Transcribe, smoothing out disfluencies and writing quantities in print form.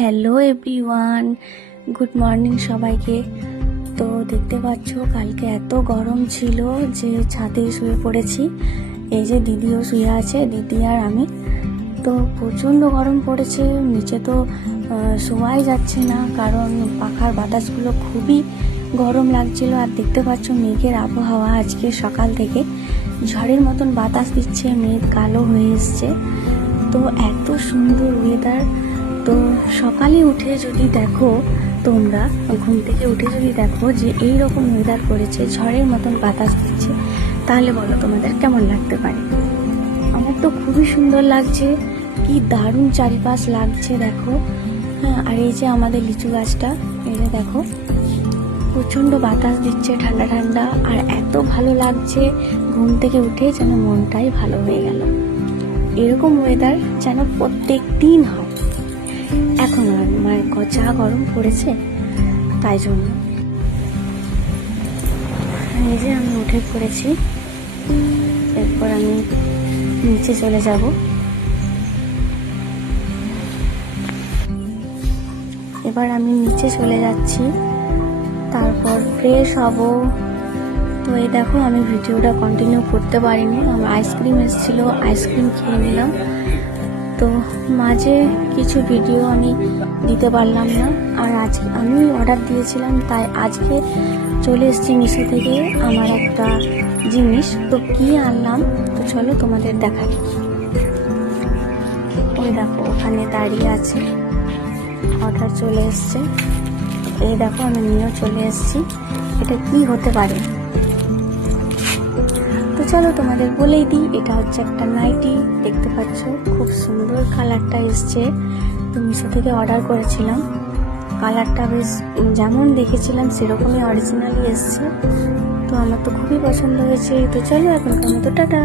Hello everyone, good morning সবাইকে। তো দেখতে পাচ্ছ কালকে এত গরম ছিল যে ছাদে শুয়ে পড়েছি। এই যে দিদিও শুয়ে আছে, দিদি আর আমি। তো প্রচণ্ড গরম পড়েছে, নিচে তো শোয়াই যাচ্ছে না, কারণ পাখার বাতাসগুলো খুবই গরম লাগছিল। আর দেখতে পাচ্ছ মেঘের আবহাওয়া, আজকে সকাল থেকে ঝড়ের মতন বাতাস দিচ্ছে, মেঘ কালো হয়ে এসছে। তো এত সুন্দর ওয়েদার। তো সকালে উঠে যদি দেখো, তোমরা ঘুম থেকে উঠে যদি দেখো যে এই রকম ওয়েদার করেছে, ঝড়ের মতন বাতাস দিচ্ছে, তাহলে বলো তোমাদের কেমন লাগতে পারে? আমার তো খুবই সুন্দর লাগছে, কি দারুণ চারিপাশ লাগছে দেখো। হ্যাঁ, আর এই যে আমাদের লিচু গাছটা, এই যে দেখো প্রচণ্ড বাতাস দিচ্ছে, ঠান্ডা ঠান্ডা, আর এত ভালো লাগছে। ঘুম থেকে উঠে যেন মনটাই ভালো হয়ে গেল। এরকম ওয়েদার যেন প্রত্যেক দিন হয়। এখন আর যা গরম পড়েছে, তাই জন্য এই যে আমি উঠে পড়েছি। এরপর আমি নিচে চলে যাব। এবার আমি নিচে চলে যাচ্ছি, তারপর ফ্রেশ হব। তো এই দেখো আমি ভিডিওটা কন্টিনিউ করতে পারিনি, আমার আইসক্রিম এসেছিলো, আইসক্রিম খেয়ে নিলাম। তো মাঝে কিছু ভিডিও আমি দিতে পারলাম না। আর আজকে আমি অর্ডার দিয়েছিলাম, তাই আজকে চলে এসেছি মিশো থেকে আমার একটা জিনিস। তো কি আনলাম, তো চলো তোমাদের দেখাই। ওই দেখো ওখানে দাঁড়িয়ে আছে, অর্ডার চলে এসছে। এই দেখো আমি নিয়েও চলে এসেছি। এটা কি হতে পারে, তো চলো তোমাদের বলেই দিই। এটা হচ্ছে একটা নাইটি, দেখতে পাচ্ছ খুব সুন্দর কালারটা এসছে। তো মিশো থেকে অর্ডার করেছিলাম, কালারটা বেশ যেমন দেখেছিলাম সেরকমই অরিজিনালি এসছে। তো আমার তো খুবই পছন্দ হয়েছে। তো চলো এখনকার মতো টাটা।